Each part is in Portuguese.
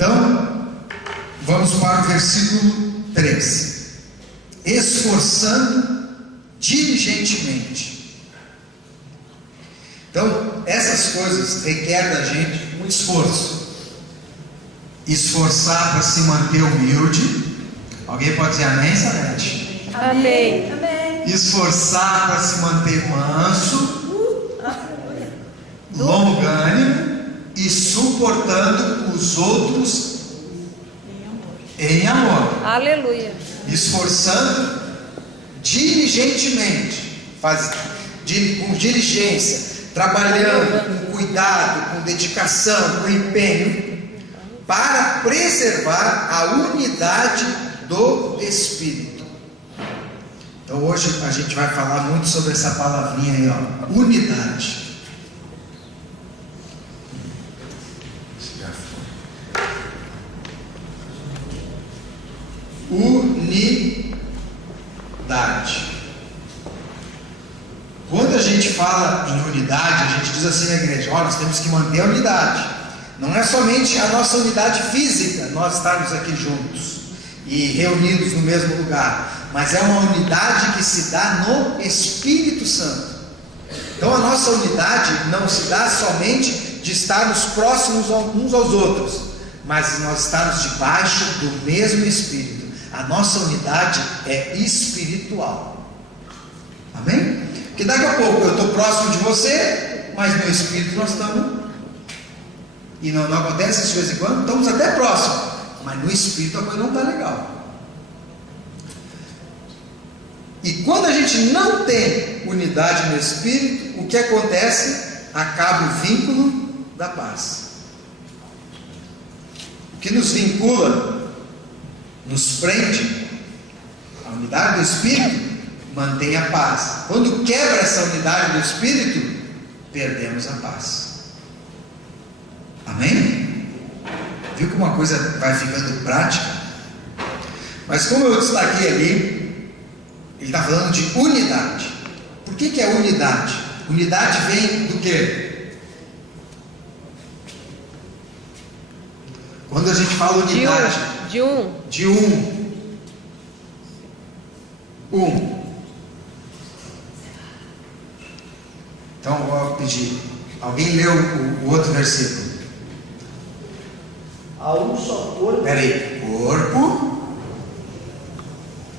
Então, vamos para o versículo 3. Esforçando diligentemente. Então, essas coisas requerem da gente um esforço. Esforçar para se manter humilde. Alguém pode dizer amém, Salete? Amém. Amém. Esforçar para se manter manso, longânimo e suportando os outros em amor. Aleluia. Esforçando diligentemente, com diligência, trabalhando com cuidado, com dedicação, com empenho, para preservar a unidade do Espírito. Então hoje a gente vai falar muito sobre essa palavrinha aí, ó, unidade. Unidade. Quando a gente fala em unidade, a gente diz assim na igreja: ó, nós temos que manter a unidade. Não é somente a nossa unidade física, nós estarmos aqui juntos e reunidos no mesmo lugar, mas é uma unidade que se dá no Espírito Santo. Então a nossa unidade não se dá somente de estarmos próximos uns aos outros, mas nós estarmos debaixo do mesmo Espírito. A nossa unidade é espiritual. Amém? Porque daqui a pouco eu estou próximo de você, mas no Espírito nós estamos. E não acontece isso de vez em quando, estamos até próximos, mas no Espírito a coisa não está legal. E quando a gente não tem unidade no Espírito, o que acontece? Acaba o vínculo da paz. O que nos vincula, nos prende, a unidade do Espírito mantém a paz. Quando quebra essa unidade do Espírito, perdemos a paz. Amém? Viu como uma coisa vai ficando prática? Mas como eu destaquei ali, ele está falando de unidade. Por que é unidade? Unidade vem do quê? Quando a gente fala unidade, De um. Então vou pedir, alguém leu o outro versículo? Há um só corpo. Peraí, corpo,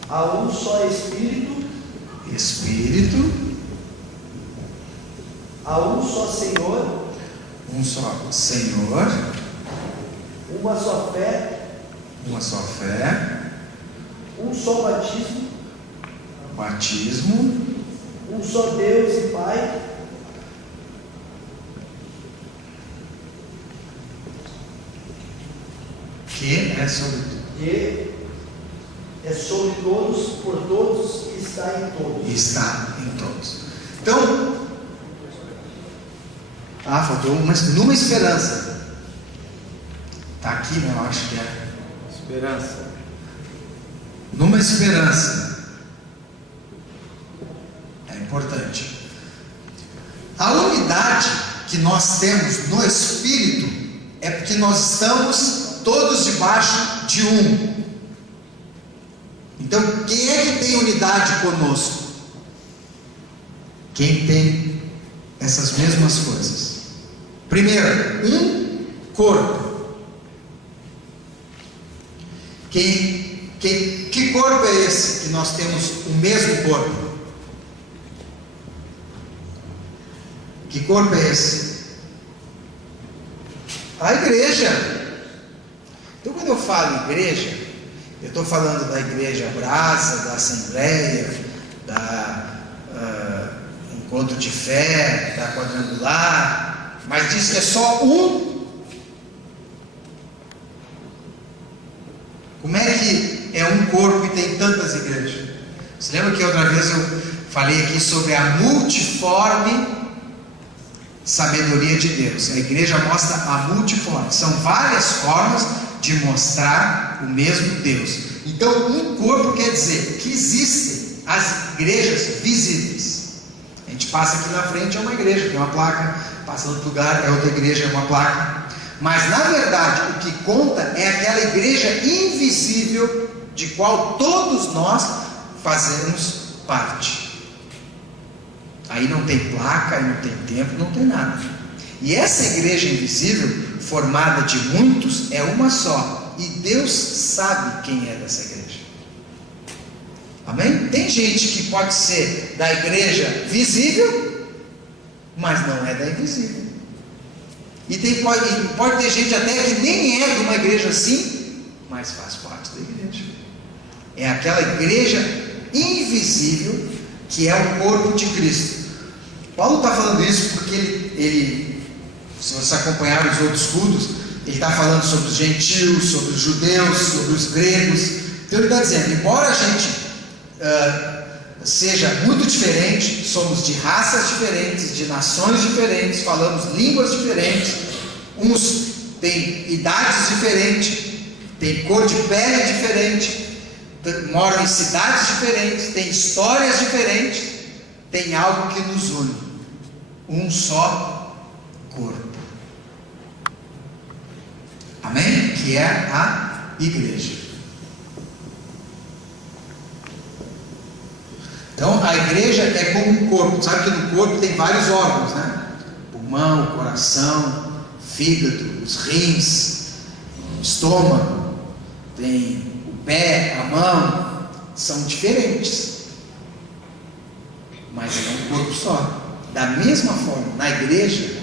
Há um só Espírito. Há um só Senhor. um só Senhor, Uma só fé. uma só fé, Um só batismo. batismo, Um só Deus e Pai. que é sobre tudo. Que é sobre todos, por todos e está em todos. E está em todos. Então, faltou numa esperança. Está aqui, né? Eu acho que é. Esperança. Numa esperança. É importante. A unidade que nós temos no Espírito é porque nós estamos todos debaixo de um. Então, quem é que tem unidade conosco? Quem tem essas mesmas coisas. Primeiro, um corpo. Que corpo é esse que nós temos o mesmo corpo? Que corpo é esse? A igreja. Então, quando eu falo igreja, eu estou falando da igreja brasa, da assembleia, da encontro de fé, da quadrangular, mas diz que é só um. Como é que é um corpo e tem tantas igrejas? Você lembra que outra vez eu falei aqui sobre a multiforme sabedoria de Deus? A igreja mostra a multiforme, são várias formas de mostrar o mesmo Deus. Então, um corpo quer dizer que existem as igrejas visíveis. A gente passa aqui na frente, é uma igreja, tem uma placa, passa no outro lugar, é outra igreja, é uma placa. Mas na verdade o que conta é aquela igreja invisível de qual todos nós fazemos parte. Aí não tem placa, aí não tem tempo, não tem nada. E essa igreja invisível, formada de muitos, é uma só. E Deus sabe quem é dessa igreja. Amém? Tem gente que pode ser da igreja visível, mas não é da invisível. E pode ter gente até que nem é de uma igreja assim, mas faz parte da igreja. É aquela igreja invisível que é o corpo de Cristo. Paulo está falando isso porque ele, se você acompanhar os outros cultos, ele está falando sobre os gentios, sobre os judeus, sobre os gregos. Então ele está dizendo, embora a gente seja muito diferente, somos de raças diferentes, de nações diferentes, falamos línguas diferentes, uns têm idades diferentes, têm cor de pele diferente, moram em cidades diferentes, têm histórias diferentes, tem algo que nos une, um só corpo. Amém? Que é a igreja. Então a igreja é como um corpo. Sabe que no corpo tem vários órgãos, né? Pulmão, coração, fígado, os rins, o estômago, tem o pé, a mão. São diferentes, mas é um corpo só. Da mesma forma, na igreja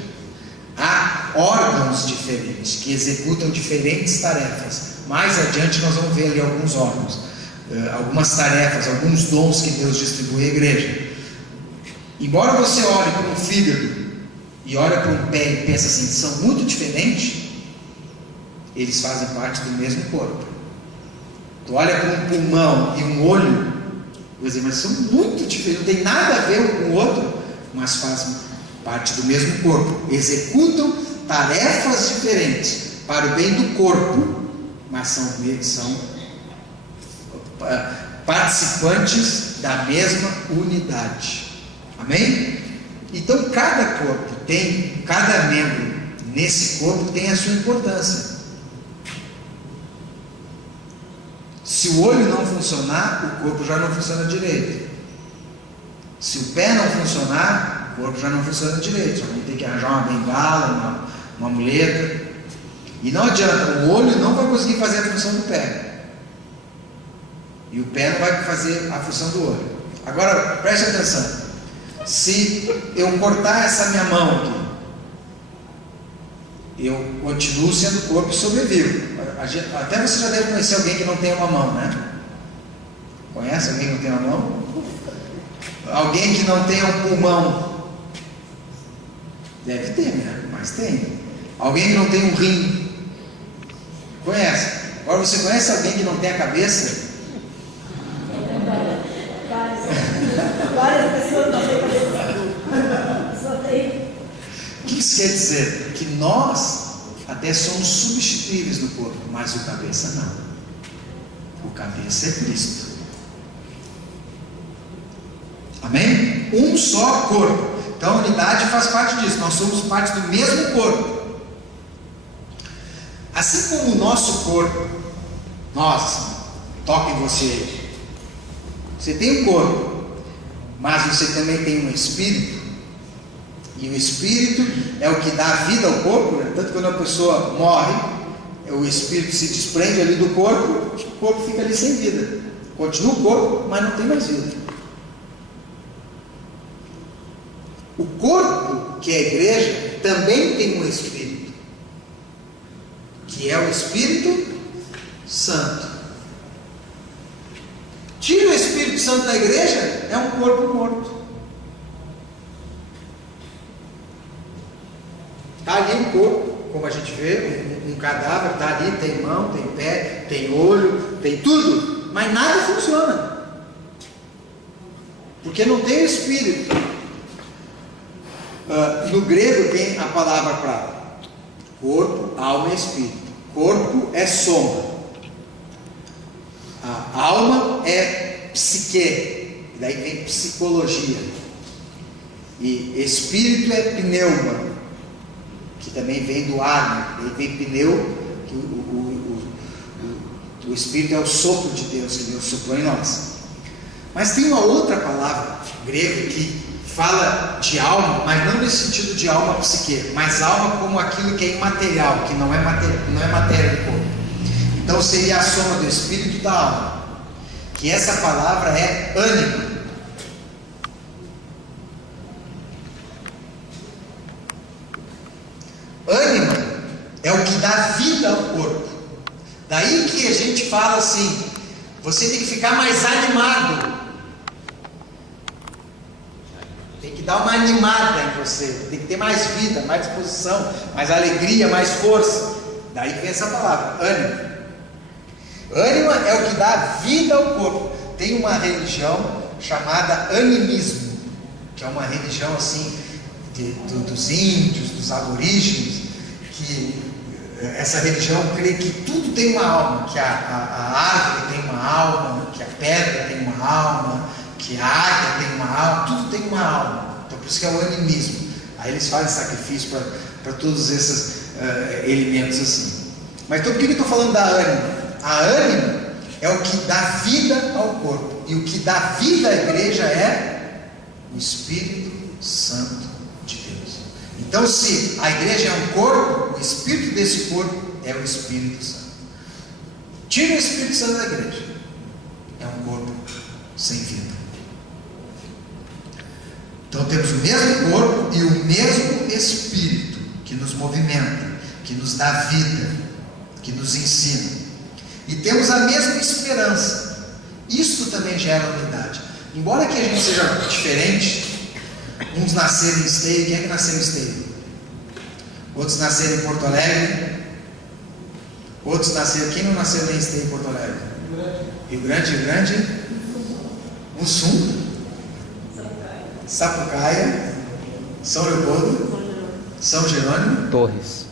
há órgãos diferentes que executam diferentes tarefas. Mais adiante nós vamos ver ali alguns órgãos, algumas tarefas, alguns dons que Deus distribui à igreja. Embora você olhe para um fígado e olhe para um pé e pense assim, são muito diferentes, eles fazem parte do mesmo corpo. Tu olha para um pulmão e um olho, você diz, mas são muito diferentes, não tem nada a ver um com o outro, mas fazem parte do mesmo corpo, executam tarefas diferentes para o bem do corpo, mas são participantes da mesma unidade. Amém? Então cada corpo tem, cada membro nesse corpo tem a sua importância. Se o olho não funcionar, o corpo já não funciona direito. Se o pé não funcionar, o corpo já não funciona direito. Só vamos ter que arranjar uma bengala, uma muleta. E não adianta, o olho não vai conseguir fazer a função do pé. E o pé não vai fazer a função do olho. Agora, preste atenção. Se eu cortar essa minha mão aqui, eu continuo sendo corpo e sobrevivo. Até você já deve conhecer alguém que não tem uma mão, né? Conhece alguém que não tem uma mão? Alguém que não tem um pulmão? Deve ter, né? Mas tem. Alguém que não tem um rim? Conhece? Agora você conhece alguém que não tem a cabeça? Várias pessoas não têm cabeça. Só tem. O que isso quer dizer? Que nós até somos substituíveis no corpo, mas o cabeça não. O cabeça é Cristo. Amém? Um só corpo. Então a unidade faz parte disso. Nós somos parte do mesmo corpo. Assim como o nosso corpo, nós, toca em você. Você tem um corpo, mas você também tem um espírito. E o espírito é o que dá vida ao corpo, né? Tanto que quando a pessoa morre, o espírito se desprende ali do corpo, o corpo fica ali sem vida. Continua o corpo, mas não tem mais vida. O corpo, que é a igreja, também tem um espírito, que é o Espírito Santo. Tira o Espírito Santo da igreja, é um corpo morto. Está ali um corpo, como a gente vê, um cadáver, está ali, tem mão, tem pé, tem olho, tem tudo, mas nada funciona, porque não tem o Espírito. No grego tem a palavra para corpo, alma e espírito. Corpo é soma, a alma é psique, daí vem psicologia, e espírito é pneuma, que também vem do ar, né? Vem pneu, que o Espírito é o sopro de Deus, que Deus soprou em nós. Mas tem uma outra palavra grega que fala de alma, mas não nesse sentido de alma psique, mas alma como aquilo que é imaterial, que não é matéria do corpo. Então seria a soma do espírito e da alma, que essa palavra é ânima. Ânima é o que dá vida ao corpo. Daí que a gente fala assim: você tem que ficar mais animado, tem que dar uma animada em você, tem que ter mais vida, mais disposição, mais alegria, mais força. Daí vem essa palavra, ânima. Ânima é o que dá vida ao corpo. Tem uma religião chamada animismo, que é uma religião assim dos índios, dos aborígenes, que essa religião crê que tudo tem uma alma, que a árvore tem uma alma, que a pedra tem uma alma, que a águia tem uma alma, tudo tem uma alma. Então por isso que é o animismo. Aí eles fazem sacrifício para todos esses elementos assim. Mas então por que eu estou falando da ânima? A ânima é o que dá vida ao corpo, e o que dá vida à igreja é o Espírito Santo de Deus. Então se a igreja é um corpo, o espírito desse corpo é o Espírito Santo. Tira o Espírito Santo da igreja, é um corpo sem vida. Então temos o mesmo corpo e o mesmo Espírito que nos movimenta, que nos dá vida, que nos ensina. E temos a mesma esperança. Isto também gera unidade. Embora que a gente seja diferente, uns nasceram em Esteio. Quem é que nasceu em Esteio? Outros nasceram em Porto Alegre. Outros nasceram... Quem não nasceu nem em Esteio em Porto Alegre? Rio Grande. Mussum, Sapucaia, São Leopoldo, São Jerônimo, Torres,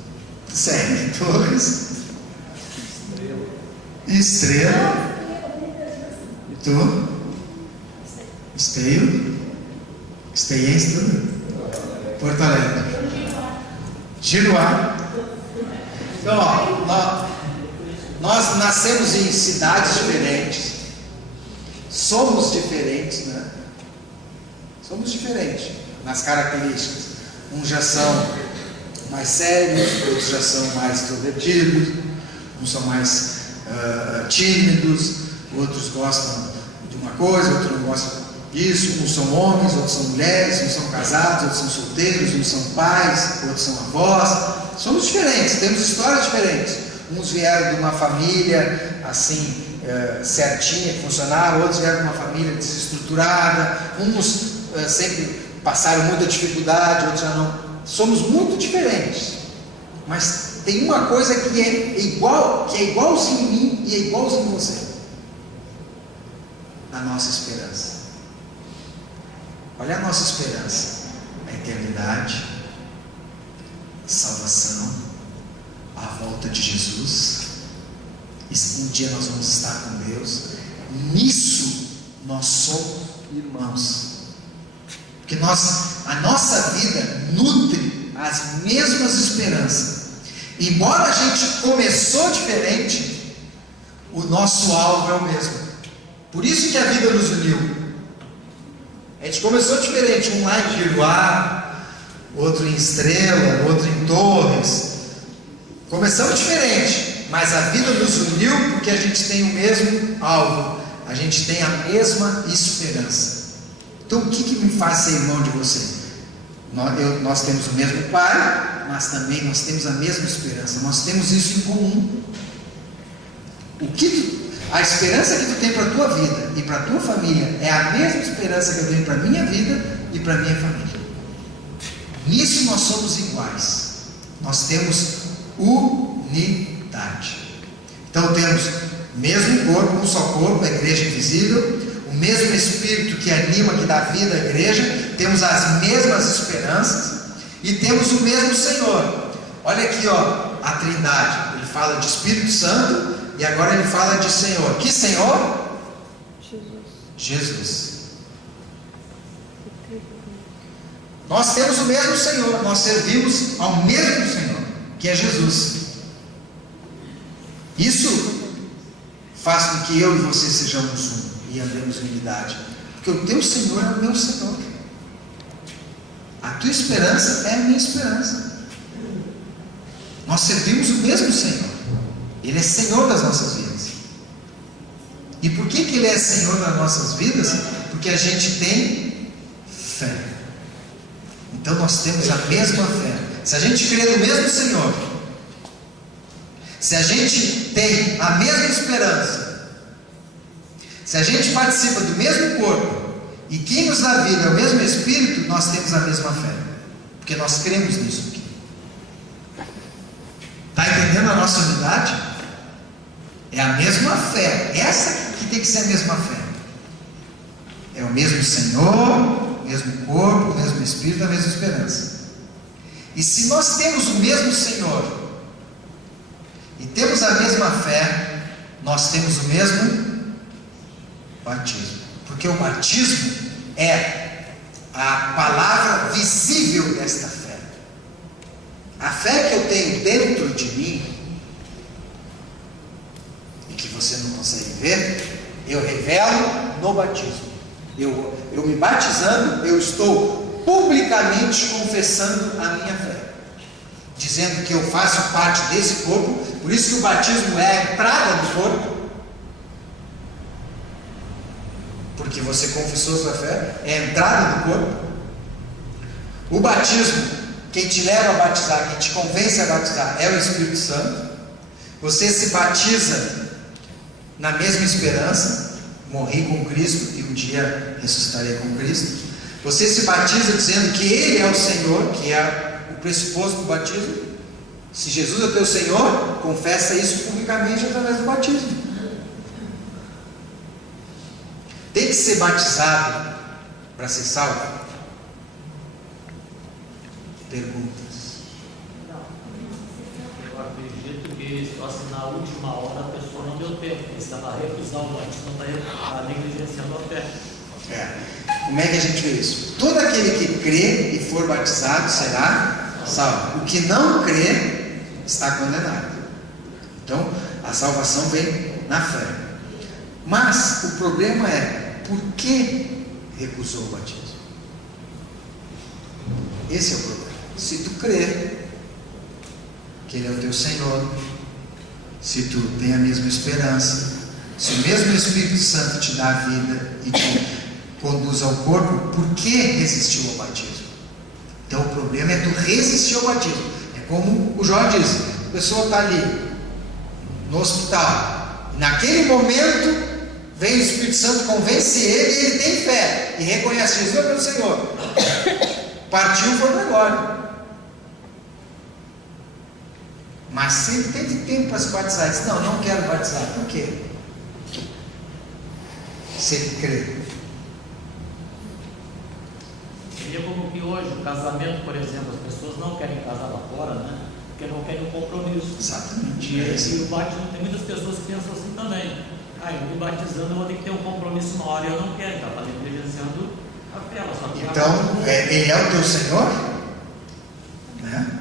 Torres, Estrela. E tu? Esteio? Esteiense tudo? Porto Alegre. Giruá. Então, ó, nós nascemos em cidades diferentes. Somos diferentes, né? Somos diferentes nas características. Uns já são mais sérios, outros já são mais extrovertidos, uns são mais tímidos, outros gostam de uma coisa, outros não gostam disso. Uns são homens, outros são mulheres, uns são casados, outros são solteiros, uns são pais, outros são avós. Somos diferentes, temos histórias diferentes. Uns vieram de uma família assim certinha, que funcionava, outros vieram de uma família desestruturada, uns sempre passaram muita dificuldade, outros já não. Somos muito diferentes, mas tem uma coisa que é igualzinho em mim e é igualzinho em você: a nossa esperança. Olha a nossa esperança: a eternidade, a salvação, a volta de Jesus. Um dia nós vamos estar com Deus. Nisso nós somos irmãos, porque a nossa vida nutre as mesmas esperanças. Embora a gente começou diferente, o nosso alvo é o mesmo. Por isso que a vida nos uniu. A gente começou diferente, um lá em Giruá, outro em Estrela, outro em Torres. Começamos diferente, mas a vida nos uniu porque a gente tem o mesmo alvo, a gente tem a mesma esperança. Então o que me faz ser irmão de você? Nós temos o mesmo Pai, mas também nós temos a mesma esperança, nós temos isso em comum. A esperança que tu tem para a tua vida e para a tua família é a mesma esperança que eu tenho para a minha vida e para a minha família. Nisso nós somos iguais, nós temos unidade. Então temos o mesmo corpo, um só corpo, a igreja invisível, o mesmo Espírito que anima, que dá vida à igreja, temos as mesmas esperanças e temos o mesmo Senhor. Olha aqui, ó, a Trindade. Ele fala de Espírito Santo e agora ele fala de Senhor. Que Senhor? Jesus. Nós temos o mesmo Senhor, nós servimos ao mesmo Senhor, que é Jesus. Isso faz com que eu e você sejamos um e andemos em unidade, porque o teu Senhor é o meu Senhor, a tua esperança é a minha esperança. Nós servimos o mesmo Senhor, Ele é Senhor das nossas vidas. E por que Ele é Senhor das nossas vidas? Porque a gente tem fé. Então nós temos a mesma fé. Se a gente crê no mesmo Senhor, se a gente tem a mesma esperança, se a gente participa do mesmo corpo, e quem nos dá vida é o mesmo Espírito, nós temos a mesma fé, porque nós cremos nisso aqui. Está entendendo a nossa unidade? É a mesma fé, essa que tem que ser a mesma fé. É o mesmo Senhor, mesmo corpo, mesmo Espírito, a mesma esperança. E se nós temos o mesmo Senhor e temos a mesma fé, nós temos o mesmo batismo, porque o batismo é a palavra visível desta fé. A fé que eu tenho dentro de mim e que você não consegue ver, eu revelo no batismo. Eu me batizando, eu estou publicamente confessando a minha fé, dizendo que eu faço parte desse corpo. Por isso que o batismo é a entrada do corpo, porque você confessou sua fé, é a entrada do corpo. O batismo, quem te leva a batizar, quem te convence a batizar é o Espírito Santo. Você se batiza na mesma esperança: morri com Cristo e um dia ressuscitarei com Cristo. Você se batiza dizendo que Ele é o Senhor, que é o pressuposto do batismo. Se Jesus é teu Senhor, confessa isso publicamente através do batismo. Tem que ser batizado para ser salvo? Perguntas? Eu acredito que só se na última hora a pessoa não deu tempo, porque estava recusando o batismo, está negligenciando a fé. Como é que a gente vê isso? Todo aquele que crê e for batizado será salvo. O que não crê está condenado. Então a salvação vem na fé. Mas o problema é: por que recusou o batismo? Esse é o problema. Se tu crê que Ele é o teu Senhor, se tu tem a mesma esperança, se o mesmo Espírito Santo te dá a vida e te conduz ao corpo, por que resistiu ao batismo? Então o problema é tu resistir ao batismo. É como o Jó diz: a pessoa está ali no hospital, e naquele momento vem o Espírito Santo, convence ele, e ele tem fé e reconhece Jesus é meu Senhor. Partiu, foi para agora. Mas se ele teve tempo para se batizar, ele disse: não quero batizar. Por quê? Se ele crê. Seria como que hoje o casamento, por exemplo, as pessoas não querem casar lá fora, né? Porque não querem um compromisso. Exatamente. E o batismo, tem muitas pessoas que pensam assim também: eu me batizando, eu vou ter que ter um compromisso na hora, e eu não quero. Então está negligenciando a fé. Então Ele é o teu Senhor, né?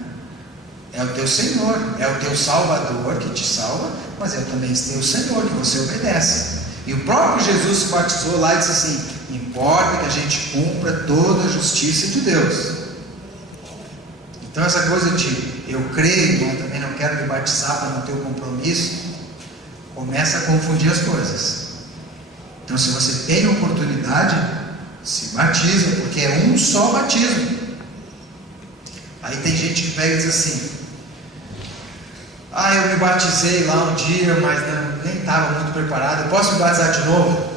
É o teu Senhor, é o teu Salvador que te salva, mas é também o teu Senhor que você obedece. E o próprio Jesus se batizou lá e disse assim: importa que a gente cumpra toda a justiça de Deus. Então essa coisa de eu creio, mas também não quero me batizar para não ter o compromisso, começa a confundir as coisas. Então se você tem a oportunidade, se batiza, porque é um só batismo. Aí tem gente que pega e diz assim: eu me batizei lá um dia, mas nem estava muito preparado, posso me batizar de novo?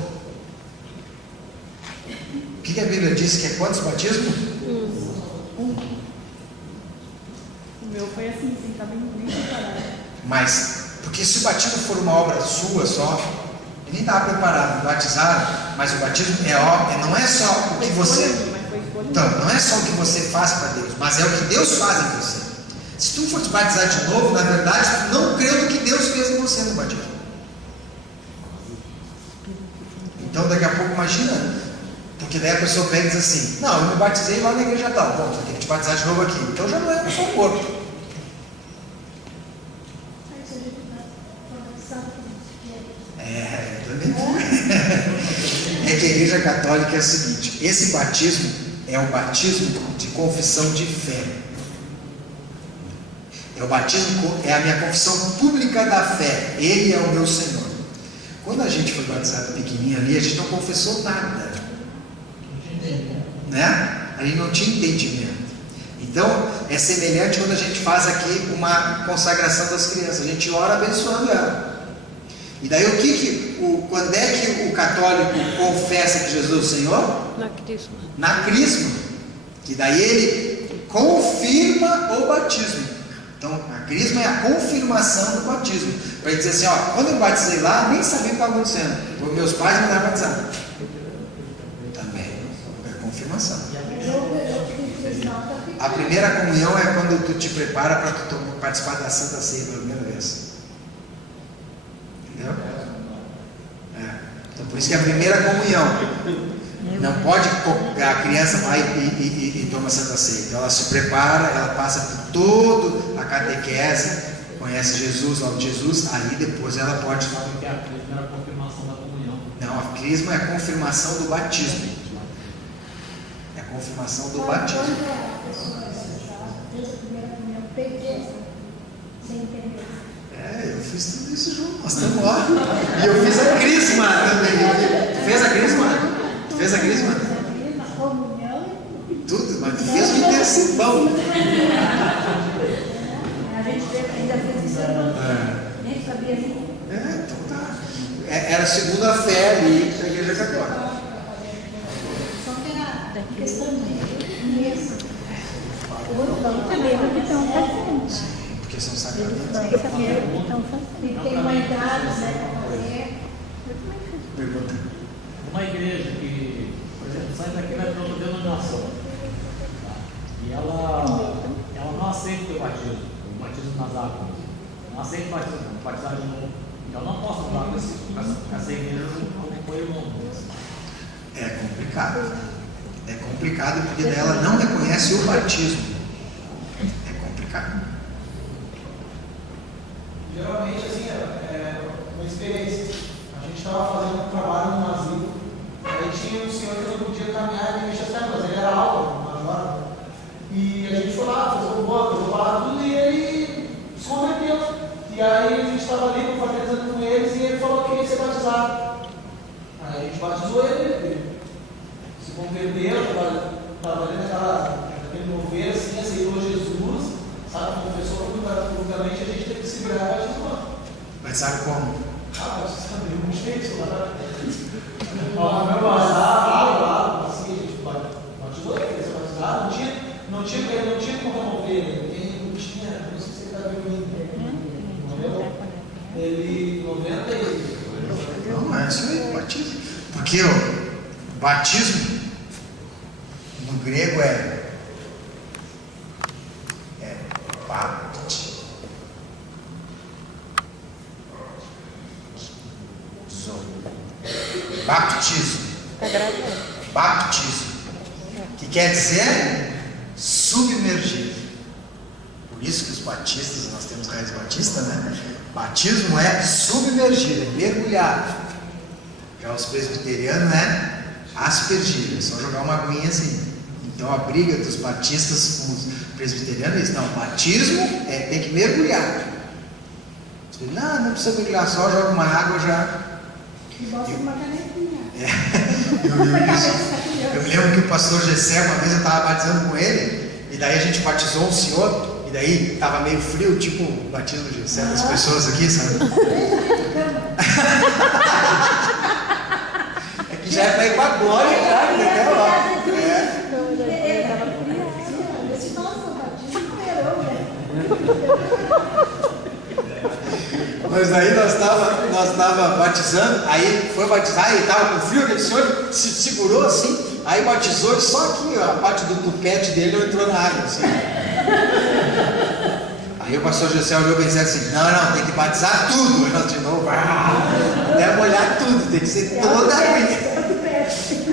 O que a Bíblia diz que é quantos batismos? O meu foi assim, sem estar bem preparado. Mas, porque se o batismo for uma obra sua só, ele nem estava preparado, batizaram, mas o batismo não é só o que você... Então, não é só o que você faz para Deus, mas é o que Deus faz em você. Se tu for te batizar de novo, na verdade, tu não creu no que Deus fez em você no batismo. Então, daqui a pouco, imagina, Porque daí a pessoa pega e diz assim: não, eu me batizei lá na igreja tal, bom, eu tenho que te batizar de novo aqui. Então já não é só corpo. Eu também fui. É que a igreja católica é o seguinte: esse batismo é o batismo de confissão de fé. É o batismo, é a minha confissão pública da fé. Ele é o meu Senhor. Quando a gente foi batizado pequenininho ali, a gente não confessou nada, né? A gente não tinha entendimento. Então é semelhante quando a gente faz aqui uma consagração das crianças. A gente ora abençoando ela. E daí quando é que o católico confessa que Jesus é o Senhor? Na crisma. Na crisma. Que daí ele confirma o batismo. Então a crisma é a confirmação do batismo. Para dizer assim, quando eu batizei lá, nem sabia o que estava acontecendo. Porque meus pais me mandaram batizar. Também é confirmação. A primeira comunhão é quando tu te prepara para tu participar da Santa Ceia pela primeira vez. Entendeu? Então por isso que é a primeira comunhão. Não pode, a criança vai e toma Santa Ceia. Então ela se prepara, ela passa por toda a catequese, conhece Jesus, logo Jesus, aí depois ela pode. Porque a crisma era a confirmação da comunhão. Não, a crisma é a confirmação do batismo. É a confirmação do batismo. Quando a pessoa fez a primeira comunhão, pegou, sem entender. Eu fiz tudo isso junto, nós estamos lá. E eu fiz a crisma também. Tu fez a crisma? Fez a crisma? A comunhão. Tudo, mas tu fez o intensivão. A gente ainda fez isso. Nem sabia assim. Então tá. Era segundo a fé ali da igreja católica. Só que era questão de mesmo. Também porque estão fazendo. Porque são Eles sacramentos. estão sabendo que estão fazendo. E tem uma idade, né, para fazer. Pergunta. Uma igreja que, por exemplo, sai daqui vai para outra denominação, tá? E ela não aceita o batismo nas águas. Não aceita o batismo, batizar de novo. Então não posso falar com essa igreja como foi o mundo. É complicado. É complicado porque daí ela não reconhece o batismo. É complicado. Geralmente, assim, é uma experiência. A gente estava fazendo um trabalho no asilo, aí tinha um senhor que não podia caminhar e mexer as pernas, mas ele era alto, maior. E a gente foi lá, fez um boca, eu vou falar tudo e ele se converteu. E aí a gente estava ali confraternizando com eles e ele falou que ia ser batizado. Aí a gente batizou ele se converteu, estava ali naquele mover assim, aceitou Jesus, sabe, confessou publicamente, a gente teve que se virar e batizou. Mas sabe como? Batizado de um jeito lá. Meu batizado, assim, a gente batizou ele, ele batizado, não tinha como remover ele, não tinha, não sei se ele está vindo. Ele 90 e. Não é isso aí, batismo. Porque o batismo no grego é baptizo. Baptismo. Baptismo. Que quer dizer submergir. Por isso que os batistas, nós temos raiz batista, né? Batismo é submergir, é mergulhar. Já os presbiterianos é aspergir, é só jogar uma aguinha assim. Então a briga dos batistas com os presbiterianos é isso. Não, batismo tem que mergulhar. Não precisa mergulhar, só joga uma água já. E bota uma canequinha. Eu me lembro que o pastor Gessé, uma vez eu estava batizando com ele, e daí a gente batizou um senhor, e daí estava meio frio, tipo o batismo de certas pessoas aqui, sabe? É que já é para ir para a glória, cara, naquela hora. Esse nosso batismo melhorou, né? Mas aí nós estava batizando, aí foi batizar, e estava com frio, aquele senhor se segurou assim, aí batizou e só aqui, ó, a parte do tupete dele não entrou na água, assim. Aí o pastor José olhou bem e disse assim, não, tem que batizar tudo. Nós de novo, até molhar tudo, tem que ser toda a água.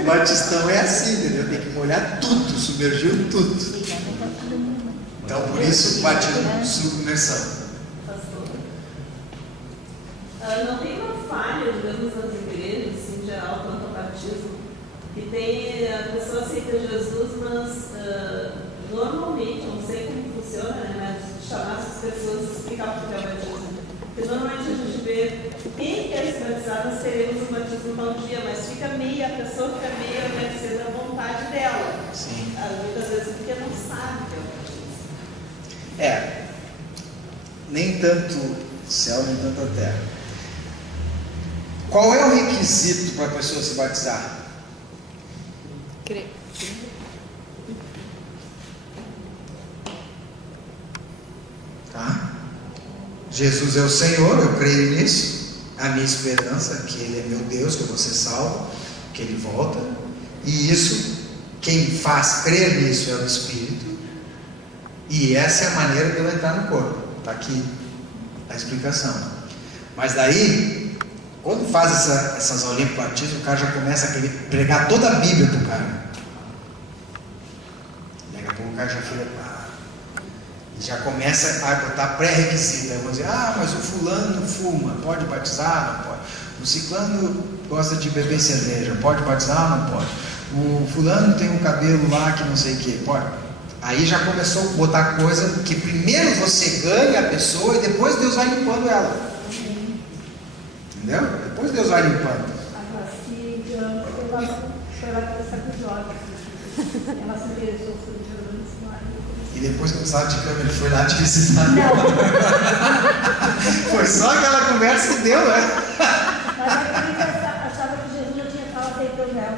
O batistão é assim, entendeu? Tem que molhar tudo, submergiu tudo. Então, por isso, batismo de submersão. Não tem uma falha, digamos, nas igrejas, assim, em geral, quanto ao batismo, que tem, a pessoa aceita Jesus, mas normalmente, não sei como funciona, né, mas chamar essas pessoas e explicar o que é o batismo. Porque normalmente a gente vê quem quer se batizar, nós teremos um batismo tal dia, mas fica meio, a pessoa fica meio a mercê da vontade dela. Sim. Muitas vezes porque não sabe o que é o batismo. Nem tanto o céu, nem tanto a terra. Qual é o requisito para a pessoa se batizar? Crer. Tá? Jesus é o Senhor, eu creio nisso. A minha esperança é que Ele é meu Deus, que eu vou ser salvo, que Ele volta. E isso, quem faz crer nisso é o Espírito. E essa é a maneira de eu entrar no corpo. Está aqui a explicação. Mas daí, quando faz essas aulinhas de batismo, o cara já começa a querer pregar toda a Bíblia para o cara. Daqui a pouco o cara já fica... já começa a botar pré-requisito. Aí vão dizer, mas o fulano fuma, pode batizar? Não pode. O ciclano gosta de beber cerveja, pode batizar? Não pode. O fulano tem um cabelo lá que não sei o que, pode. Aí já começou a botar coisa que primeiro você ganha a pessoa e depois Deus vai limpando ela. Entendeu? Depois Deus vai limpando. Agora, se foi lá conversar com o Jorge, ela se interessou por Jesus. E depois que precisava de câmera, ele foi lá te visitar. Não. Foi só aquela conversa que deu, né? Mas a criança achava que Jesus já tinha falado sem problema.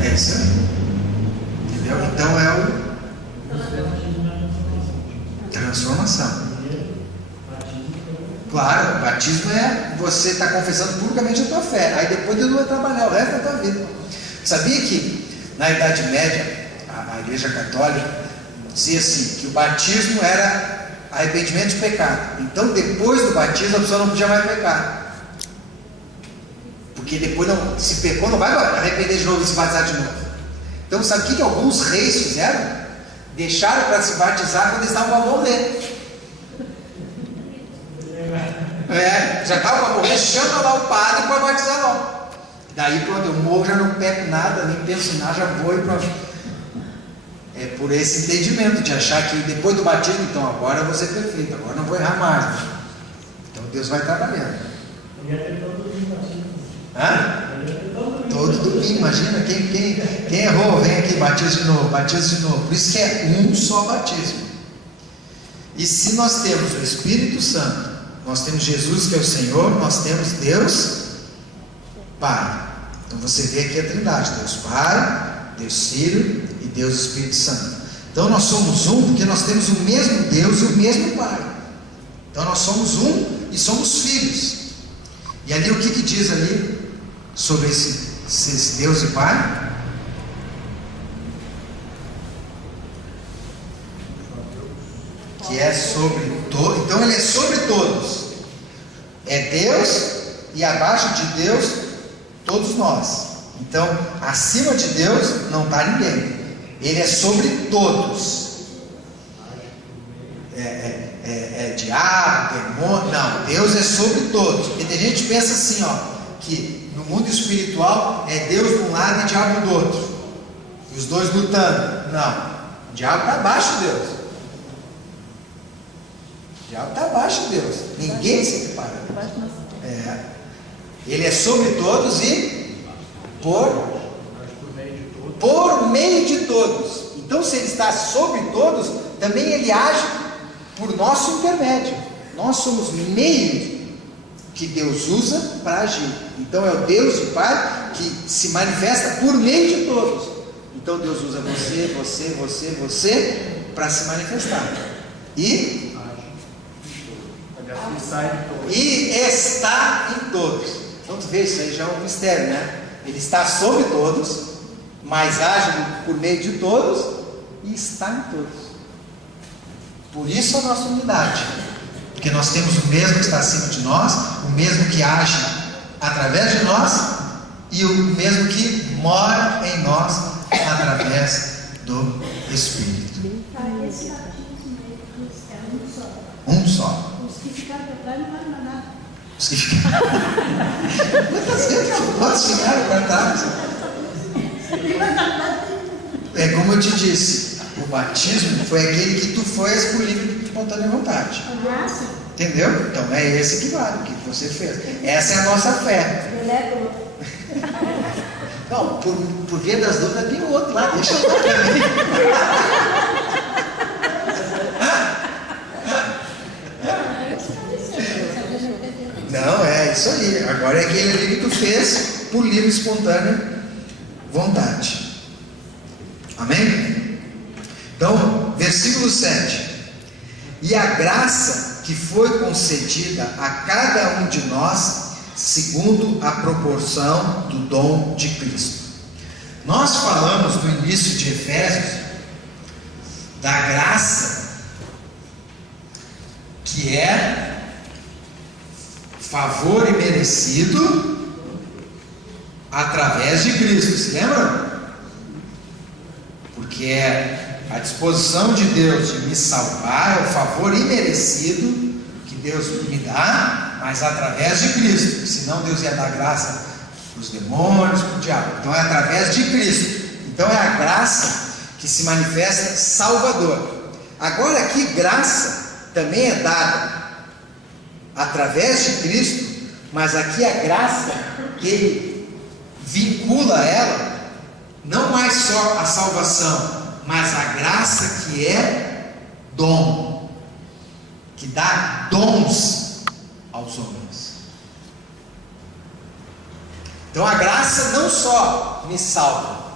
É isso aí. Entendeu? Então é o transformação. Claro, o batismo é você estar confessando publicamente a tua fé. Aí depois Deus vai trabalhar o resto da tua vida. Sabia que na Idade Média a Igreja Católica dizia assim, que o batismo era arrependimento de pecado. Então depois do batismo a pessoa não podia mais pecar. Porque depois não, se pecou, não vai arrepender de novo e se batizar de novo. Então sabe o que alguns reis fizeram? Deixaram para se batizar quando eles estavam para morrer. Já estava para morrer, chama lá o padre para batizar logo. Daí quando eu morro já não peco nada, nem penso em nada, já vou e pronto. É por esse entendimento de achar que depois do batismo, então agora eu vou ser perfeito, agora não vou errar mais. Então Deus vai trabalhando. Todo domingo, imagina, quem errou, vem aqui, batiza de novo. Por isso que é um só batismo. E se nós temos o Espírito Santo, nós temos Jesus que é o Senhor, nós temos Deus Pai. Então você vê aqui a Trindade, Deus Pai, Deus Filho e Deus Espírito Santo. Então nós somos um porque nós temos o mesmo Deus e o mesmo Pai. Então nós somos um e somos filhos. E ali o que diz ali sobre esse Deus e Pai? Que é sobre todos. Então ele é sobre todos. É Deus e abaixo de Deus todos nós. Então acima de Deus não está ninguém. Ele é sobre todos. Diabo, demônio. Não, Deus é sobre todos. Porque tem gente que pensa assim, que no mundo espiritual é Deus de um lado e diabo do outro. E os dois lutando. Não. O diabo está abaixo de Deus. O diabo está abaixo de Deus. Ninguém se separa. Ele é sobre todos e por meio de todos. Então, se ele está sobre todos, também ele age por nosso intermédio. Nós somos meios que Deus usa para agir. Então é o Deus e Pai que se manifesta por meio de todos. Então Deus usa você para se manifestar. E está em todos. Então tu vê, isso aí já é um mistério, né? Ele está sobre todos, mas age por meio de todos e está em todos. Por isso a nossa unidade. Porque nós temos o mesmo que está acima de nós, o mesmo que age através de nós e o mesmo que mora em nós através do Espírito. Esse batismo é um só. Um só. Os que ficaram para trás não vale nada. Os que ficaram. Quantos ficaram para trás? É como eu te disse, o batismo foi aquele que tu fez por livre e espontânea vontade. Entendeu? Então é esse que vale, o que você fez. Essa é a nossa fé. Não, por via das dúvidas tem outro lá, deixa eu lá também. Não, é isso aí. Agora é aquele ali que tu fez por livre e espontânea vontade. Amém? Então, versículo 7. E a graça que foi concedida a cada um de nós, segundo a proporção do dom de Cristo. Nós falamos no início de Efésios da graça que é favor imerecido através de Cristo. Se lembram? Porque é a disposição de Deus de me salvar, é o favor imerecido que Deus me dá, mas através de Cristo. Senão Deus ia dar graça para os demônios, para o diabo. Então é através de Cristo. Então é a graça que se manifesta salvador. Agora aqui graça também é dada através de Cristo, mas aqui a graça que ele vincula ela, não mais só a salvação, mas a graça que é dom, que dá dons aos homens. Então a graça não só me salva,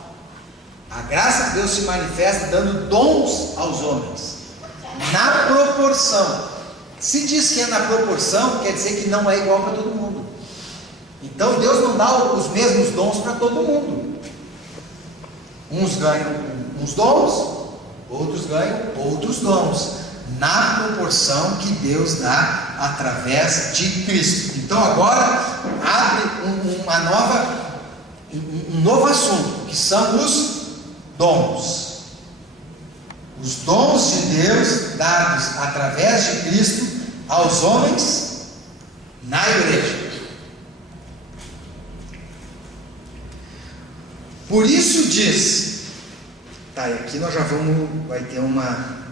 a graça de Deus se manifesta dando dons aos homens, na proporção. Se diz que é na proporção, quer dizer que não é igual para todo mundo. Então Deus não dá os mesmos dons para todo mundo. Uns ganham uns dons, outros ganham outros dons, na proporção que Deus dá através de Cristo. Então agora abre um novo assunto, que são os dons. Os dons de Deus dados através de Cristo aos homens na igreja. Por isso diz, tá, e aqui nós já vai ter uma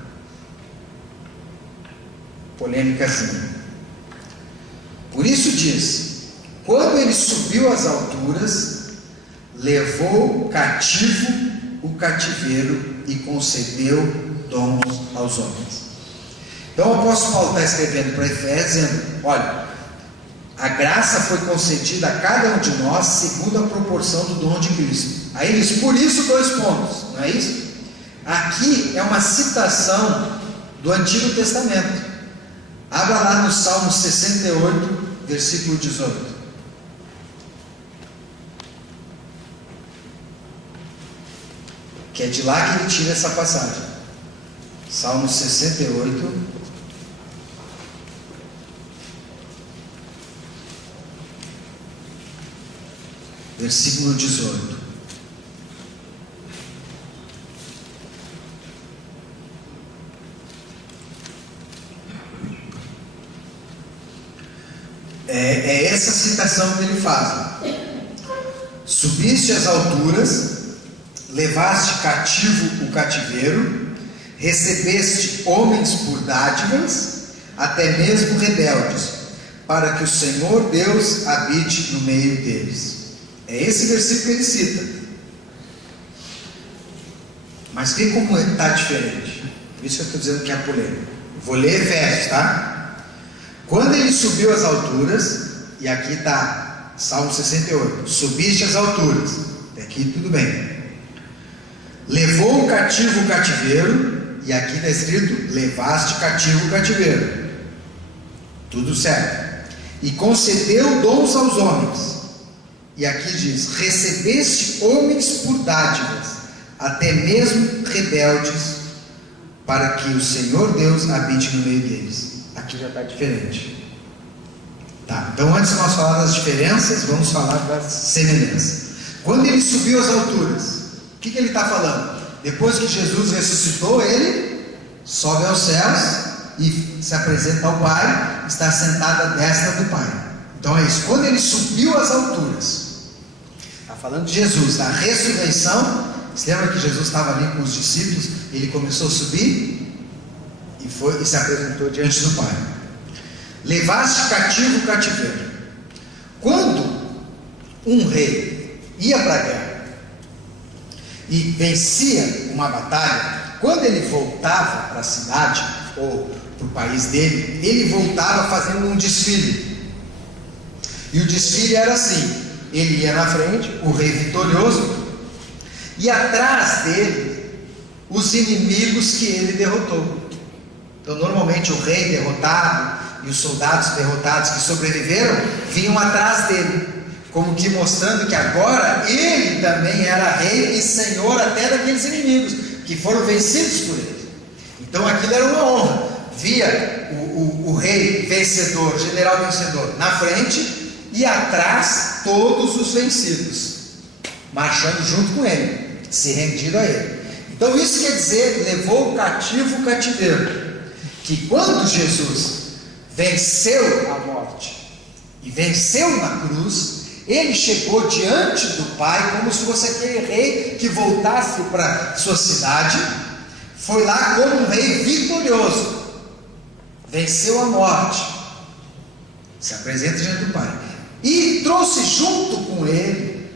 polêmicazinha. Por isso diz, quando ele subiu às alturas, levou cativo o cativeiro e concedeu dons aos homens. Então o apóstolo Paulo está escrevendo para Efésios dizendo, olha, a graça foi concedida a cada um de nós segundo a proporção do dom de Cristo. Aí ele diz, por isso 2 pontos, não é isso? Aqui é uma citação do Antigo Testamento. Abra lá no Salmo 68, versículo 18. Que é de lá que ele tira essa passagem. Salmo 68, versículo 18. É essa citação que ele faz. Subiste às alturas, levaste cativo o cativeiro, recebeste homens por dádivas, até mesmo rebeldes, para que o Senhor Deus habite no meio deles. É esse versículo que ele cita. Mas vê como está diferente. Por isso que eu estou dizendo que é polêmico. Vou ler Efésios, tá? Quando ele subiu às alturas, e aqui está Salmo 68, subiste às alturas, até aqui tudo bem. Levou o cativo o cativeiro, e aqui está escrito, levaste cativo o cativeiro. Tudo certo. E concedeu dons aos homens. E aqui diz, recebeste homens por dádivas, até mesmo rebeldes, para que o Senhor Deus habite no meio deles. Aqui já está diferente. Tá, então antes de nós falar das diferenças, vamos falar das semelhanças. Quando ele subiu às alturas, o que ele está falando? Depois que Jesus ressuscitou, ele sobe aos céus e se apresenta ao Pai, está sentado à destra do Pai. Então é isso, quando ele subiu às alturas, está falando de Jesus, da ressurreição. Você lembra que Jesus estava ali com os discípulos? Ele começou a subir e se apresentou diante do Pai. Levaste cativo o cativeiro. Quando um rei ia para a guerra e vencia uma batalha, quando ele voltava para a cidade ou para o país dele, ele voltava fazendo um desfile. E o desfile era assim: ele ia na frente, o rei vitorioso, e atrás dele os inimigos que ele derrotou. Então normalmente o rei derrotado e os soldados derrotados que sobreviveram vinham atrás dele, como que mostrando que agora ele também era rei e senhor até daqueles inimigos que foram vencidos por ele. Então aquilo era uma honra. Via o rei vencedor, general vencedor na frente, e atrás todos os vencidos marchando junto com ele, se rendido a ele. Então isso quer dizer, levou o cativo o cativeiro. Que quando Jesus venceu a morte e venceu na cruz, ele chegou diante do Pai como se fosse aquele rei que voltasse para sua cidade, foi lá como um rei vitorioso, venceu a morte, se apresenta diante do Pai e trouxe junto com ele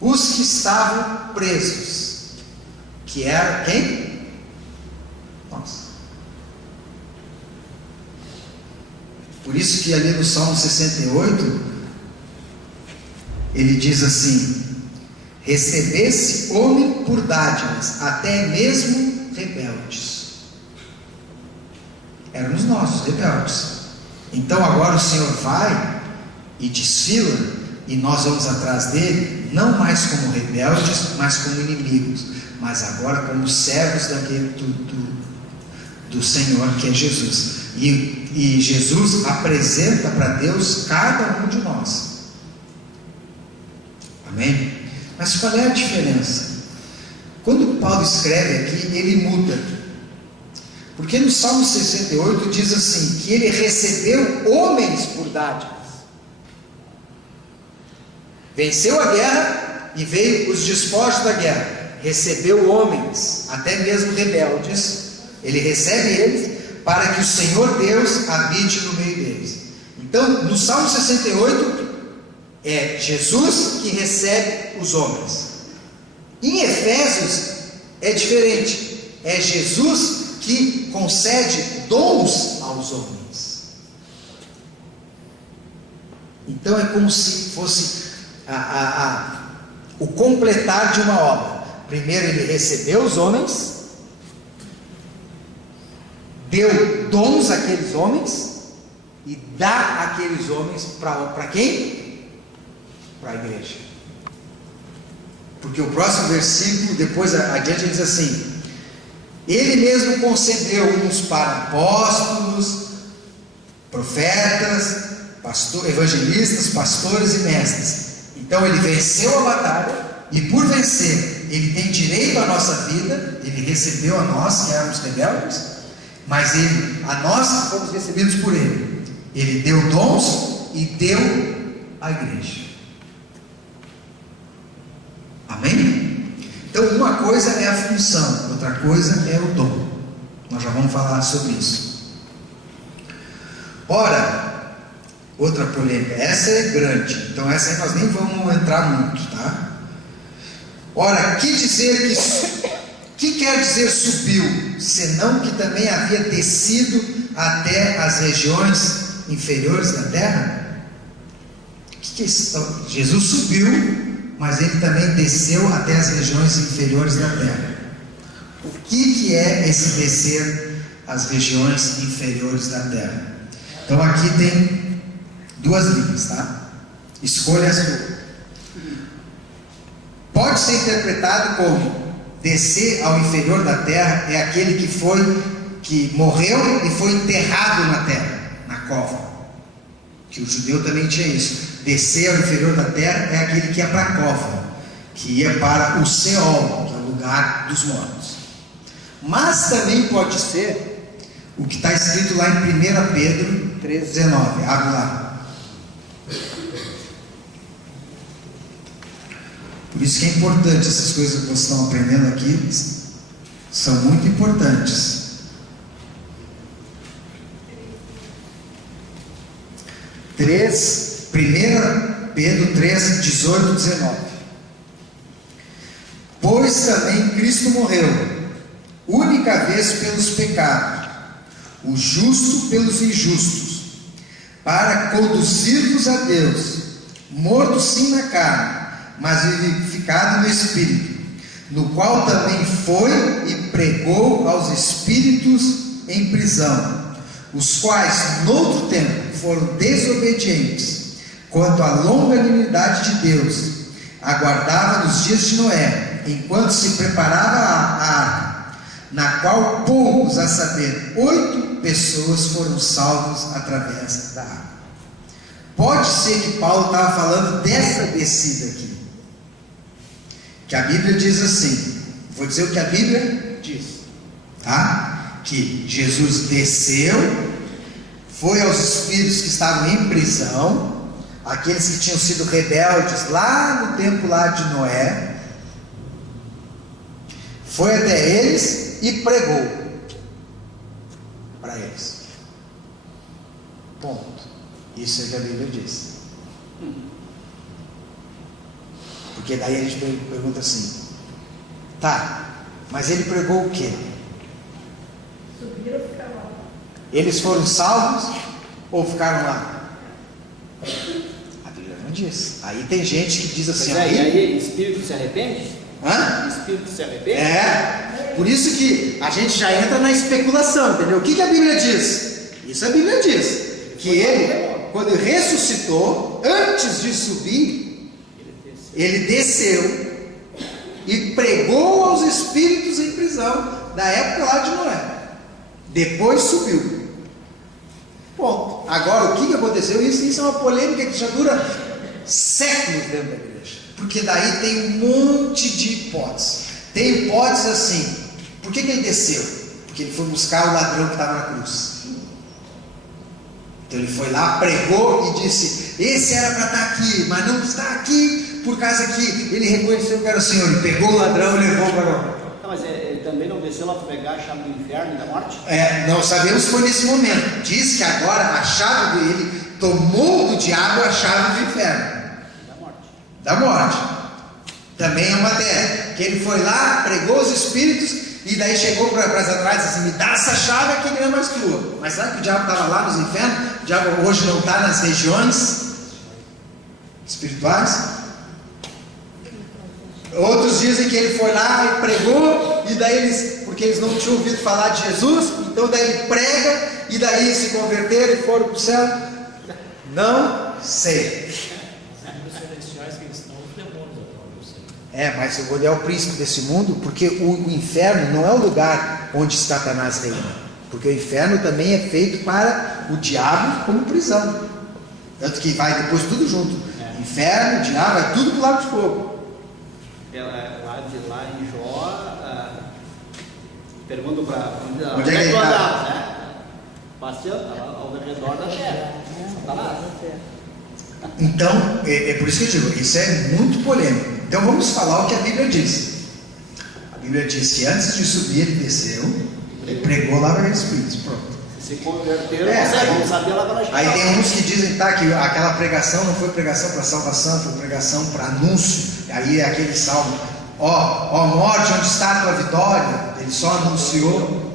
os que estavam presos, que era quem? Nós. Por isso que ali no Salmo 68 ele diz assim: recebesse homem por dádivas, até mesmo rebeldes. Éramos nós, os rebeldes. Então agora o Senhor vai e desfila, e nós vamos atrás dele, não mais como rebeldes, mas como inimigos, mas agora como servos daquele do Senhor, que é Jesus. E Jesus apresenta para Deus cada um de nós. Amém? Mas qual é a diferença? Quando Paulo escreve aqui, ele muda. Porque no Salmo 68 diz assim, que ele recebeu homens por dádivas. Venceu a guerra e veio os despojos da guerra. Recebeu homens, até mesmo rebeldes. Ele recebe eles para que o Senhor Deus habite no meio deles. Então, no Salmo 68, é Jesus que recebe os homens. Em Efésios é diferente. É Jesus que concede dons aos homens. Então é como se fosse o completar de uma obra. Primeiro ele recebeu os homens, deu dons àqueles homens e dá aqueles homens para quem? Para a igreja. Porque o próximo versículo, depois adiante, ele diz assim: ele mesmo concedeu uns para apóstolos, profetas, evangelistas, pastores e mestres. Então ele venceu a batalha, e por vencer, ele tem direito à nossa vida. Ele recebeu a nós, que éramos rebeldes, mas a nós fomos recebidos por ele. Ele deu dons e deu à igreja. Amém? Então uma coisa é a função, outra coisa é o dom. Nós já vamos falar sobre isso. Ora, outra polêmica, essa é grande, então essa aí nós nem vamos entrar muito, tá? Ora, que quer dizer subiu, senão que também havia descido até as regiões inferiores da terra? Jesus subiu, mas ele também desceu até as regiões inferiores da terra. O que é esse descer às regiões inferiores da terra? Então aqui tem duas linhas, tá? Escolha a sua. Pode ser interpretado como descer ao inferior da terra é aquele que morreu e foi enterrado na terra, na cova. que o judeu também tinha isso. Descer ao inferior da terra é aquele que ia para a cova, que ia para o Seol, que é o lugar dos mortos. Mas também pode ser o que está escrito lá em 1 Pedro 3,19. Abre lá. Por isso que é importante essas coisas que vocês estão aprendendo aqui, são muito importantes. 1 Pedro 3, 18 e 19. Pois também Cristo morreu, única vez pelos pecados, o justo pelos injustos, para conduzir-vos a Deus, morto sim na carne, mas vivificado no Espírito, no qual também foi e pregou aos espíritos em prisão, os quais, noutro tempo, foram desobedientes, quanto à longanimidade de Deus, aguardava nos dias de Noé, enquanto se preparava a arca, na qual poucos, a saber, 8 pessoas foram salvos através da água. Pode ser que Paulo estava falando dessa descida aqui, que a Bíblia diz assim, vou dizer o que a Bíblia diz, tá? Que Jesus desceu, foi aos espíritos que estavam em prisão, aqueles que tinham sido rebeldes lá no tempo lá de Noé, foi até eles e pregou para eles. Ponto. Isso é que a Bíblia diz. Porque daí a gente pergunta assim, tá, mas ele pregou o quê? Subiram ou ficaram lá? Eles foram salvos ou ficaram lá? A Bíblia não diz. Aí tem gente que diz assim, Mas aí espírito se arrepende? hã? Espírito se arrepende? É, por isso que a gente já entra na especulação, entendeu? O que a Bíblia diz? Isso a Bíblia diz, que ele, quando ele ressuscitou, antes de subir, ele desceu e pregou aos espíritos em prisão, da época lá de Noé. Depois subiu. Ponto. Agora, o que aconteceu? Isso é uma polêmica que já dura séculos dentro da igreja. Porque daí tem um monte de hipóteses. Tem hipóteses assim. Por que ele desceu? Porque ele foi buscar o ladrão que estava na cruz. Então ele foi lá, pregou e disse, esse era para estar aqui, mas não está aqui, por causa que ele reconheceu que era o Senhor. Ele pegou o ladrão e levou para o... Não, mas ele também não desceu lá para pegar a chave do inferno e da morte? Não sabemos se foi nesse momento. Diz que agora a chave dele tomou do diabo a chave do inferno. Da morte. Também é uma ideia. Que ele foi lá, pregou os espíritos e daí chegou para Satanás e disse assim, me dá essa chave que não é mais tua. Mas sabe que o diabo estava lá nos infernos? O diabo hoje não está nas regiões espirituais? Outros dizem que ele foi lá e pregou, e daí eles, porque eles não tinham ouvido falar de Jesus, então daí ele prega, e daí se converteram e foram para o céu. Não sei. Os celestiais que eles estão, os demônios atuam, eu sei. Mas ele é o príncipe desse mundo, porque o inferno não é o lugar onde Satanás reina, porque o inferno também é feito para o diabo como prisão, tanto que vai depois tudo junto, inferno, diabo, vai tudo para o lago de fogo. Lá em Jó, pergunto para Onde é que ele tu tá? andava, né? Passeando ao redor da terra. Satanás. Então, é por isso que eu digo, isso é muito polêmico. Então vamos falar o que a Bíblia diz. A Bíblia diz que antes de subir ele desceu, ele pregou lá para os espíritos, pronto. Se converteram, vamos saber lá para Aí tem uns que dizem que aquela pregação não foi pregação para salvação, foi pregação para anúncio. Aí é aquele salmo, ó morte, onde está a tua vitória? Ele só anunciou.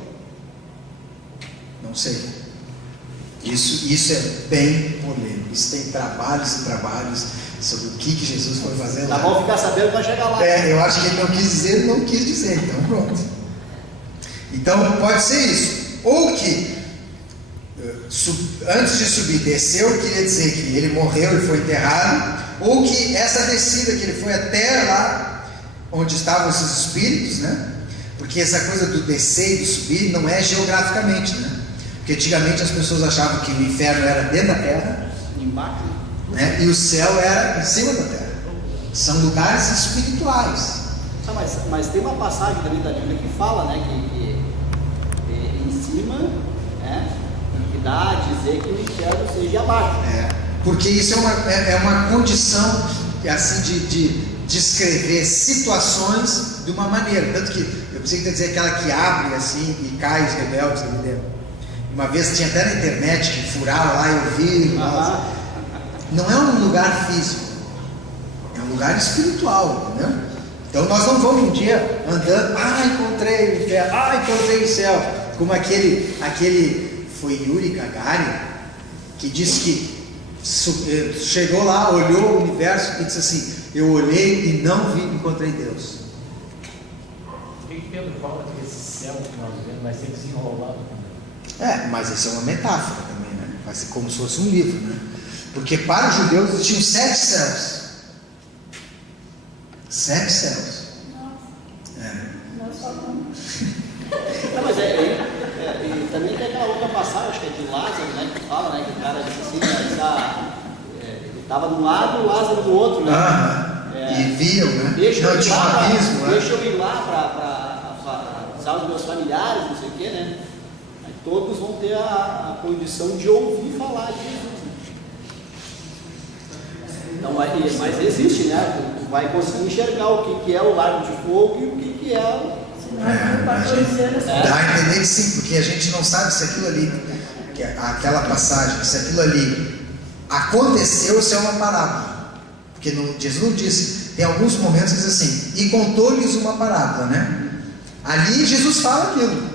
Não sei. Isso é bem polêmico. Isso tem trabalhos e trabalhos sobre o que Jesus foi fazer lá. Tá bom ficar sabendo que vai chegar lá. Eu acho que ele não quis dizer, ele não quis dizer, então pronto. Então pode ser isso. Ou que antes de subir, desceu, queria dizer que ele morreu e foi enterrado, ou que essa descida que ele foi até lá onde estavam esses espíritos, né? Porque essa coisa do descer e do subir não é geograficamente, né? Porque antigamente as pessoas achavam que o inferno era dentro da terra Embaixo. né? E o céu era em cima da terra. São lugares espirituais. Ah, mas tem uma passagem também da Bíblia que fala, né, que em cima, né, que dá a dizer que o inferno seja abaixo. Porque isso é uma condição assim, de descrever situações de uma maneira. Tanto que eu pensei que ia dizer aquela que abre assim e cai os rebeldes ali dentro. Uma vez tinha até na internet que furaram lá e ouviram. Não é um lugar físico, é um lugar espiritual, entendeu? Então nós não vamos um dia andando, encontrei o inferno, encontrei o céu, como aquele foi Yuri Gagarin, que disse que chegou lá, olhou o universo e disse assim: eu olhei e não vi, encontrei Deus. O que Pedro fala que esse céu que nós vemos vai ser desenrolado também? Mas isso é uma metáfora também, né? Vai ser como se fosse um livro, né? Porque para os judeus existiam 7 céus. 7 céus. Nós falamos. Não, mas e também tem aquela outra passagem, acho que é de Lázaro, né, que fala, né, que o cara disse assim, ele estava de um lado e o Lázaro do outro, né? E viam, né? Deixa eu ir lá, abismo, deixa eu ir lá para usar os meus familiares, não sei o quê, né? Aí todos vão ter a condição de ouvir falar de Jesus. Então, mas existe, né? Tu vai conseguir enxergar o que é o lago de fogo e o que é o... Dá a entender que sim, porque a gente não sabe se aquilo ali, aquela passagem, se aquilo ali aconteceu ou se é uma parábola. Porque Jesus não disse, tem alguns momentos que diz assim, e contou-lhes uma parábola, né? Ali Jesus fala aquilo.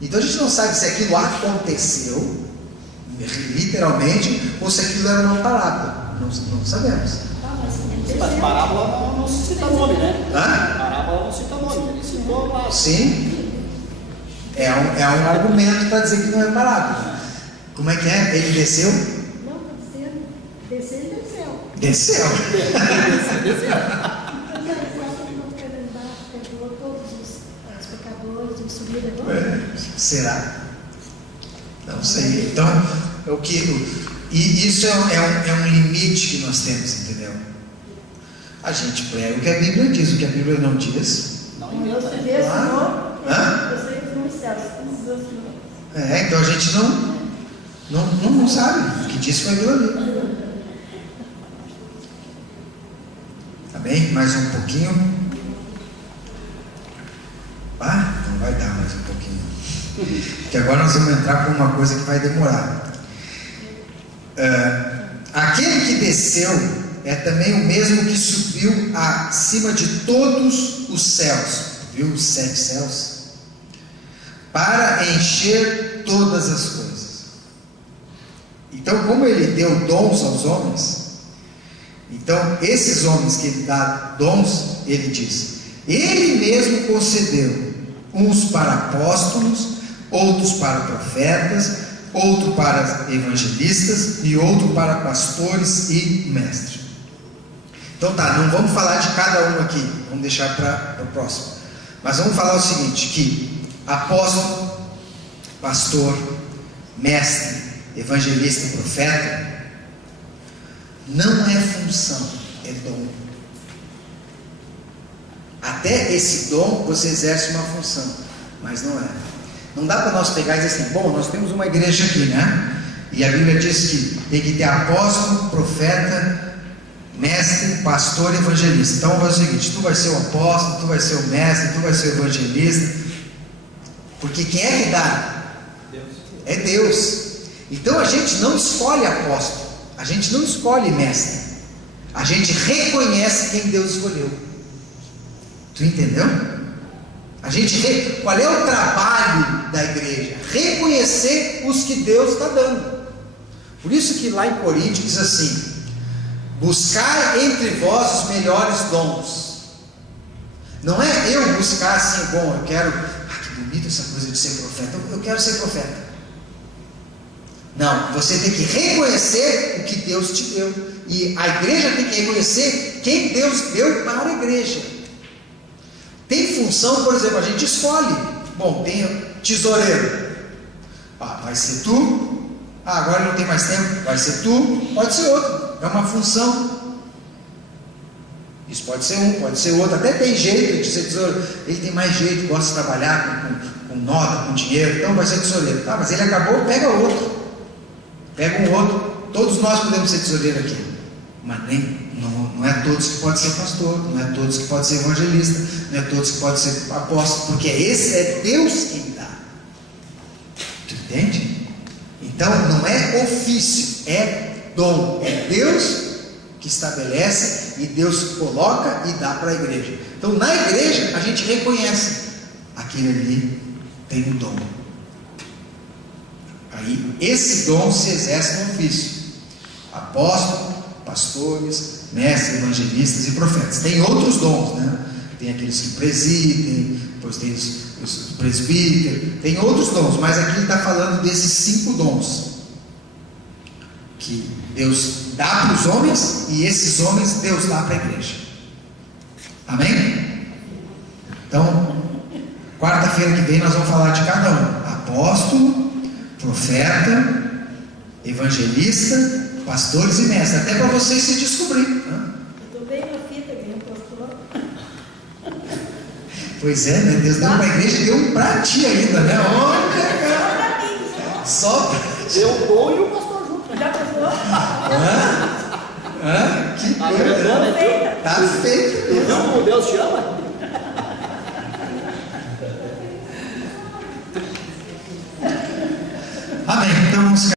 Então a gente não sabe se aquilo aconteceu, literalmente, ou se aquilo era uma parábola. Não sabemos. Mas parábola não se cita nome, né? Parábola não cita nome, ele citou lá. Sim. É um argumento para dizer que não é parábola. Como é que é? Ele desceu? Não, desceu e desceu. Desceu. Perdoou todos os pecadores, e subiu de novo. Será? Não sei. Então, isso é um limite que nós temos, entendeu? A gente prega o que a Bíblia diz, o que a Bíblia não diz. Não inventa. Você vê, Senhor, eu sei que nos céus, então a gente não sabe o que disse foi aquilo ali. Tá bem? Mais um pouquinho. Não vai dar mais um pouquinho. Porque agora nós vamos entrar por uma coisa que vai demorar. Aquele que desceu é também o mesmo que subiu acima de todos os céus. Viu os 7 céus? Para encher todas as coisas. Então, como ele deu dons aos homens, então esses homens que ele dá dons, ele diz, ele mesmo concedeu uns para apóstolos, outros para profetas, outro para evangelistas e outro para pastores e mestres. Então não vamos falar de cada um aqui, vamos deixar para o próximo. Mas vamos falar o seguinte, que apóstolo, pastor, mestre, evangelista e profeta não é função, é dom. Até esse dom você exerce uma função, mas não é. Não dá para nós pegar e dizer assim, bom, nós temos uma igreja aqui, né? E a Bíblia diz que tem que ter apóstolo, profeta, mestre, pastor e evangelista. Então vai ser o seguinte, tu vai ser o apóstolo, tu vai ser o mestre, tu vai ser o evangelista. Porque quem é que dá? É Deus. Então a gente não escolhe apóstolo, a gente não escolhe mestre. A gente reconhece quem Deus escolheu. Tu entendeu? Qual é o trabalho da igreja? Reconhecer os que Deus está dando. Por isso que lá em Coríntios diz assim, buscar entre vós os melhores dons. Não é eu buscar assim, bom, eu quero, que bonita essa coisa de ser profeta, eu quero ser profeta. Não, você tem que reconhecer o que Deus te deu. E a igreja tem que reconhecer quem Deus deu para a igreja. Tem função, por exemplo, a gente escolhe. Bom, tem tesoureiro. Vai ser tu, Ah, agora não tem mais tempo, vai ser tu, pode ser outro, é uma função. Isso pode ser um, pode ser outro, até tem jeito de ser tesoureiro, ele tem mais jeito, gosta de trabalhar com nota, com dinheiro, então vai ser tesoureiro. Tá, mas ele acabou, pega outro, pega um outro. Todos nós podemos ser tesoureiro aqui, mas não é todos que podem ser pastor, não é todos que podem ser evangelista, não é todos que podem ser apóstolo, porque esse é Deus quem dá. Tu entende? Então não é ofício, é dom, é Deus que estabelece e Deus coloca e dá para a igreja. Então na igreja a gente reconhece, aquele ali tem um dom. Aí esse dom se exerce no ofício: apóstolo, pastores, mestres, evangelistas e profetas. Tem outros dons, né? Tem aqueles que presidem, depois tem os presbíteros, tem outros dons, mas aqui ele está falando desses 5 dons que Deus dá para os homens e esses homens Deus dá para a igreja. Amém? Então, quarta-feira que vem nós vamos falar de cada um: apóstolo, profeta, evangelista, pastores e mestres, até para vocês se descobrir, né? Eu estou bem na fita aqui, não posso falar. Pois é, né? Deus deu para a igreja e deu para ti ainda, né? Olha, cara, só para ti. Deu o bom e o pastor junto. Já passou? Que Tá coisa. grandona, então. Tá feito. Tu viu como Deus te ama?